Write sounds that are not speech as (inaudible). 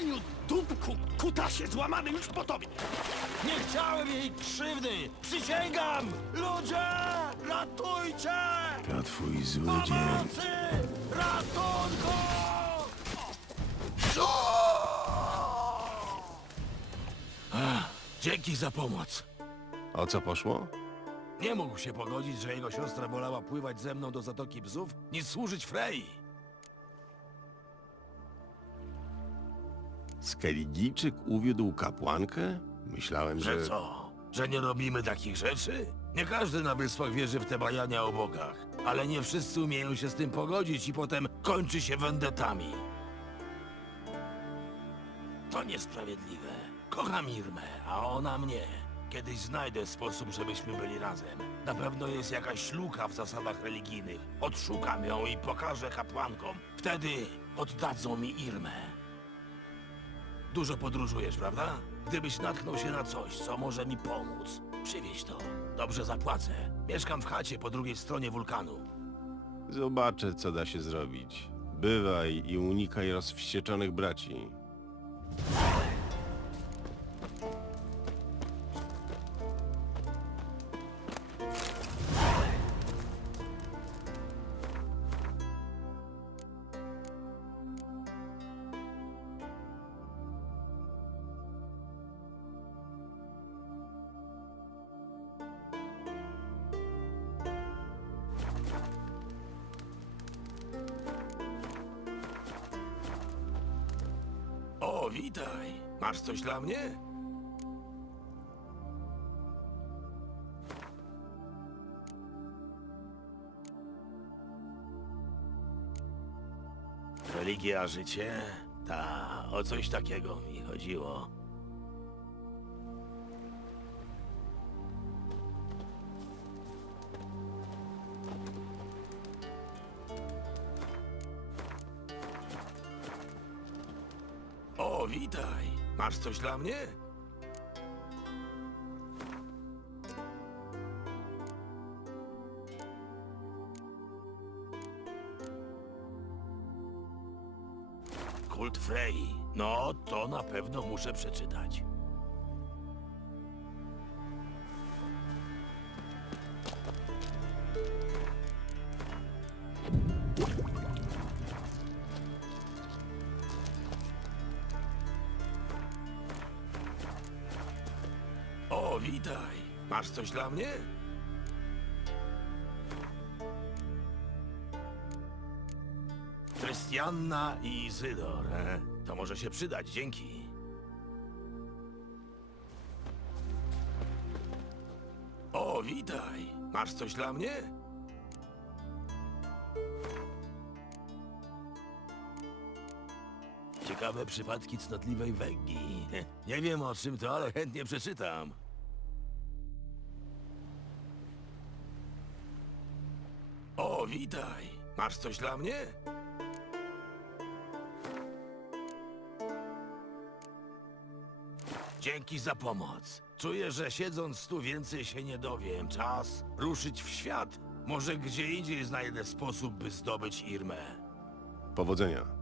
Aniu, dupku, kutasie złamany już po tobie! Nie chciałem jej krzywdy! Przysięgam! Ludzie! Ratujcie! To twój zły dzień. Pomocy! Ratunku! Dzięki za pomoc. O co poszło? Nie mógł się pogodzić, że jego siostra wolała pływać ze mną do Zatoki Bzów, niż służyć Frei. Skeligijczyk uwiódł kapłankę? Myślałem, że... Że co? Że nie robimy takich rzeczy? Nie każdy na wyspach wierzy w te bajania o bogach, ale nie wszyscy umieją się z tym pogodzić i potem kończy się wendetami. To niesprawiedliwe. Kocham Irmę, a ona mnie. Kiedyś znajdę sposób, żebyśmy byli razem. Na pewno jest jakaś luka w zasadach religijnych. Odszukam ją i pokażę kapłankom. Wtedy oddadzą mi Irmę. Dużo podróżujesz, prawda? Gdybyś natknął się na coś, co może mi pomóc, przywieź to. Dobrze zapłacę. Mieszkam w chacie po drugiej stronie wulkanu. Zobaczę, co da się zrobić. Bywaj i unikaj rozwścieczonych braci. Witaj. Masz coś dla mnie? Religia, życie? Ta, o coś takiego mi chodziło. O, witaj. Masz coś dla mnie? Kult Frey. No, to na pewno muszę przeczytać. Witaj. Masz coś dla mnie? Krystianna i Izydor. E, to może się przydać, dzięki. O, witaj. Masz coś dla mnie? Ciekawe przypadki cnotliwej Weggi. (laughs) Nie wiem o czym to, ale chętnie przeczytam. O, witaj. Masz coś dla mnie? Dzięki za pomoc. Czuję, że siedząc tu więcej się nie dowiem. Czas ruszyć w świat. Może gdzie indziej znajdę sposób, by zdobyć Irmę. Powodzenia.